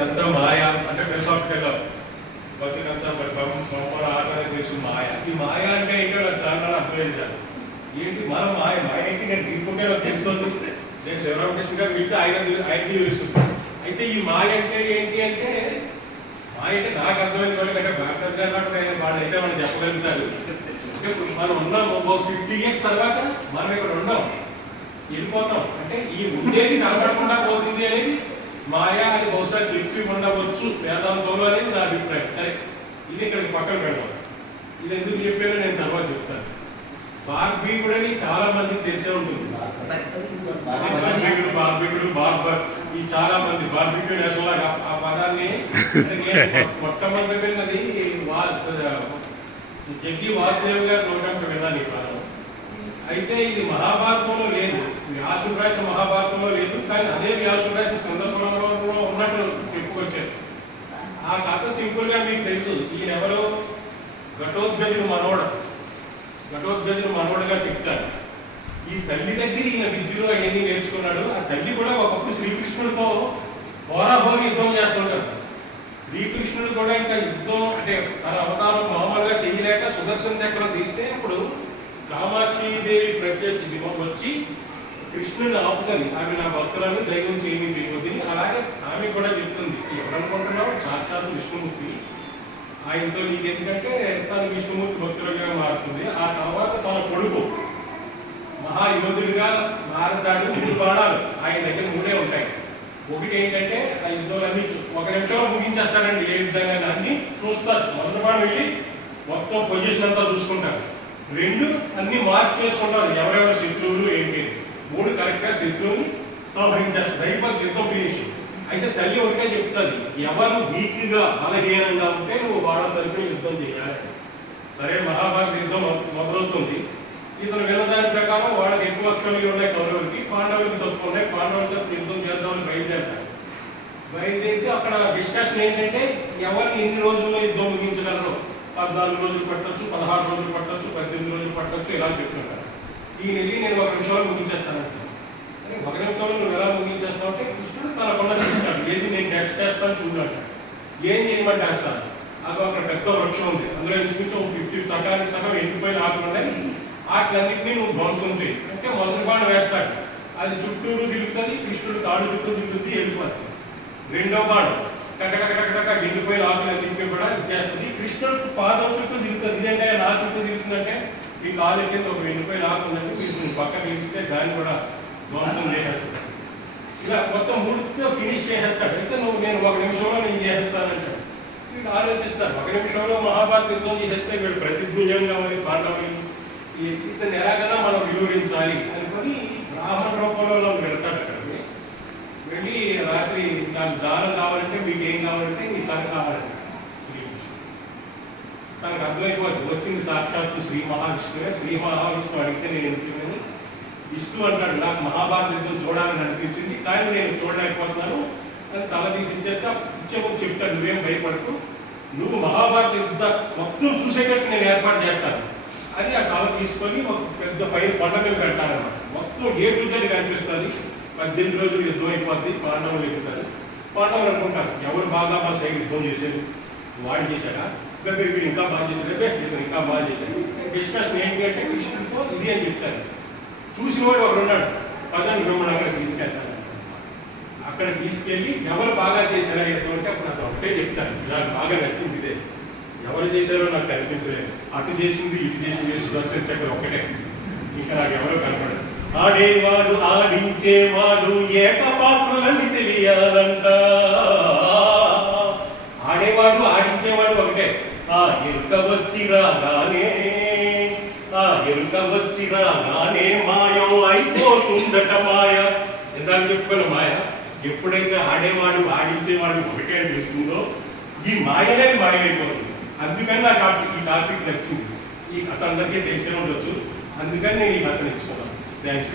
ఇదంతా మాయ అంటే ఫిలసాఫికల్ బతుకంతా బొమ్మల ఆటనే తెలుసు మాయ. ఈ మాయ అంటే ఏంటో నాకు చాలా అర్థమైంది. ఏంటి మన మాయ మాయ ఏంటి నేను తీసుకుంటే నాకు తెలుస్తుంది. నేను శివరామకృష్ణ గారు వెళ్తే ఆయనకి వివరిస్తుంది. అయితే ఈ మాయ అంటే ఏంటి అంటే మాయ అంటే నాకు అర్థమైంది ఎందుకంటే డాక్టర్ గారు వాళ్ళు అయితే వాళ్ళు చెప్పగలుగుతారు. అంటే మనం ఉన్నాం 50 years తర్వాత మనం ఇక్కడ ఉండం, వెళ్ళిపోతాం. అంటే ఈ ఉండేది కనబడకుండా పోతుంది అనేది మాయా అని బహుశా చెప్పి ఉండవచ్చు వేదాంతంలో అనేది నా అభిప్రాయం. సరే, ఇది ఇక్కడికి పక్కన పెడదాం. ఇది ఎందుకు చెప్పానో నేను తర్వాత చెప్తాను. బార్బీకుడు అని చాలా మందికి తెలిసే ఉంటుంది. బార్బీకుడు బార్బర్ ఈ చాలా మంది బార్బీక్యూ నేషనల్ ఆ పదాన్ని మొట్టమొదటి జగ్గి వాసుదేవ్ గారు నోటంటే విన్నాను ఈ పదం. అయితే ఇది మహాభారతంలో లేదు, వ్యాసుడు రాసిన మహాభారతంలో లేదు. కానీ అదే వ్యాసుడు రాసిన సందర్భంలో ఉన్నట్టు చెప్పుకొచ్చారు. ఆ కథ సింపుల్ గా మీకు తెలుసు. ఈయన ఎవరో ఘటోద్గజుడు మనవడుగా చెప్తారు. ఈ తల్లి దగ్గర ఈయన విద్యలో అవన్నీ నేర్చుకున్నాడు. ఆ తల్లి కూడా ఒకప్పుడు శ్రీకృష్ణుడితో హోరాహోరి యుద్ధం చేస్తుంటారు. శ్రీకృష్ణుడు కూడా ఇంకా యుద్ధం అంటే తన అవతారం మామూలుగా చేయలేక సుదర్శన చక్రం తీస్తే అప్పుడు కామాక్షీదేవి ప్రత్యేక వచ్చి కృష్ణుని ఆపుతుంది. ఆమె నా భక్తులను ధైర్యం చేయని. అలాగే ఆమె కూడా చెప్తుంది, ఎవరనుకుంటున్నావు సాక్షాత్ విష్ణుమూర్తి, ఆయనతో నీకు ఎందుకంటే తన విష్ణుమూర్తి భక్తులుగా మారుతుంది. ఆ తర్వాత తన కొడుకు మహాయోధుడిగా మారతాడు. 3 బాణాలు ఆయన దగ్గర 3 ఉంటాయి. ఒకటి ఏంటంటే ఆ యుద్ధాలన్నీ 1 నిమిషంలో ముగించేస్తారండి. ఏ యుద్ధంగా అన్ని చూస్తారు. మొదటి బాణం వెళ్ళి మొత్తం పొజిషన్ అంతా చూసుకుంటారు. 2 అన్ని మార్క్ చేసుకుంటారు, ఎవరెవరు శత్రువులు ఏంటి. 3 కరెక్ట్గా శత్రువుని సంహరించేస్తారు. అయిపోతుంది, యుద్ధం ఫినిష్. అయితే తల్లి ఒకటే చెప్తుంది, ఎవరు వీక్గా బలహీనంగా ఉంటే నువ్వు వాళ్ళ తరపున యుద్ధం చేయాలి. సరే, మహాభారత యుద్ధం మొదలవుతుంది. ఇతను విన్నదాని ప్రకారం వాళ్ళకి ఎక్కువ అక్షరాలు ఉన్నాయి కౌరవులకి, పాండవులకి తక్కువ ఉన్నాయి. పాండవులతో యుద్ధం చేద్దామని బయలుదేరుతారు. బయలుదేరితే అక్కడ డిస్కషన్ ఏంటంటే ఎవరు ఎన్ని రోజుల్లో యుద్ధం ముగించగలరు. 14 రోజులు పట్టచ్చు, 16 రోజులు పట్టచ్చు, 18 రోజులు పట్టచ్చు, ఇలా చెప్తుంటారు. ఈయనది నేను 1 నిమిషంలో ముగించేస్తానంటే, 1 నిమిషంలో నువ్వు ఎలా ముగించేస్తావు అంటే కృష్ణుడు తన కొండ చెప్తాడు, ఏది నేను టెస్ట్ చేస్తాను చూడండి. ఏం చేయమంటే సార్, అది అక్కడ పెద్ద వృక్షం ఉంది, అందులో ఇంచుమించు 50 సగానికి సగం ఎండిపోయిన ఆకులు ఉన్నాయి. వాటిలన్నింటినీ నువ్వు ధ్వంసం చేయి అంటే మొదటి బాణం వేస్తాడు. అది చుట్టూరు తిరుగుతుంది, కృష్ణుడు కాళ్ళు చుట్టూ తిరుగుతుంది, వెళ్ళిపోతుంది. 2వ బాణం కటకటకటక ఎండిపోయిన ఆకులన్నింటినీ కూడా ఇచ్చేస్తుంది. కృష్ణుడు పాదం చుట్టూ తిరుగుతుంది. ఇదంటే నా చుట్టూ తిరుగుతుందంటే మీ కాలు కింద ఒక ఎండిపోయిన ఆకు ఉందంటే మీరు పక్కన నిలిస్తే దాన్ని కూడా ధ్వంసం చేసేస్తాడు. ఇలా మొత్తం 3తో ఫినిష్ చేసేస్తాడు. అయితే నేను 1 నిమిషంలో నేను చేసేస్తానంటాడు. వీళ్ళు ఆలోచిస్తారు, 1 నిమిషంలో మహాభారత యుద్ధం చేసేస్తే వీళ్ళు ప్రతిజ్ఞంగా పాండవులు ఇతను ఎలాగైనా మనం వివరించాలి అనుకుని బ్రాహ్మణ రూపంలో వెళ్తాడు. అక్కడికి వెళ్ళి రాత్రి నాకు దానం కావాలంటే మీకు ఏం కావాలంటే నీ తన కావాలంటే శ్రీకృష్ణుడు తనకు అర్థమైపోద్ది, వచ్చింది సాక్షాత్తు శ్రీ మహావిష్ణువే. శ్రీ మహావిష్ణువు అడిగితే నేను ఎందుకని విష్ణు అంటాడు, నాకు మహాభారత యుద్ధం చూడాలని అనిపించింది కానీ నేను చూడలేకపోతున్నాను అని తల తీసి ఇచ్చేస్తే ఇచ్చేప్పుడు చెప్తాడు, నువ్వేం భయపడకు, నువ్వు మహాభారత యుద్ధ మొత్తం చూసేటట్టు నేను ఏర్పాటు చేస్తాను అని ఆ తల తీసుకొని ఒక పెద్ద పైన కొండ మీద పెడతాడన్నమాట. మొత్తం ఏడుగా కనిపిస్తుంది. 18 రోజులు యుద్ధం అయిపోద్ది. పాండవులు ఎక్కుతారు. పాండవులు అనుకుంటారు, ఎవరు బాగా మన సైడ్ యుద్ధం చేశారు, వాడు చేశాడా లేకపోతే వీడు ఇంకా బాగా చేశాడు, ఇతను ఇంకా బాగా చేశాడు. డిస్కషన్ ఏంటి అంటే కృష్ణుడితో ఇది అని చెప్తారు. చూసిన వాడు ఒకడు ఉన్నాడు, పదని మిమ్మల్ని అక్కడ తీసుకెళ్తాను. అక్కడ తీసుకెళ్ళి ఎవరు బాగా చేశారా యుద్ధం అంటే అప్పుడు నాకు ఒకటే చెప్తాను, నాకు బాగా నచ్చింది ఇదే, ఎవరు చేశారో నాకు కనిపించలేదు, అటు చేసింది ఇటు చేసింది సుదర్శన చక్రం ఒకటే, ఇంకా నాకు ఎవరో కనపడదు. ఆడేవాడు ఆడించేవాడు ఏకపాత్రులని తెలియాలంట. ఆడేవాడు ఆడించేవాడు ఒకటే. ఆ ఎరుక వచ్చి రాగానే మాయం అయిపోతుందట మాయ. ఎందాక చెప్పుకున్న మాయ ఎప్పుడైతే ఆడేవాడు ఆడించేవాడు ఒకటే అని తెలుస్తుందో ఈ మాయనే మాయమైపోతుంది. అందుకని నాకు ఈ టాపిక్ నచ్చింది. ఈ కథ అందరికీ తెలిసే ఉండొచ్చు, అందుకని నేను ఈ కథ నేర్చుకున్నాను. థ్యాంక్స్.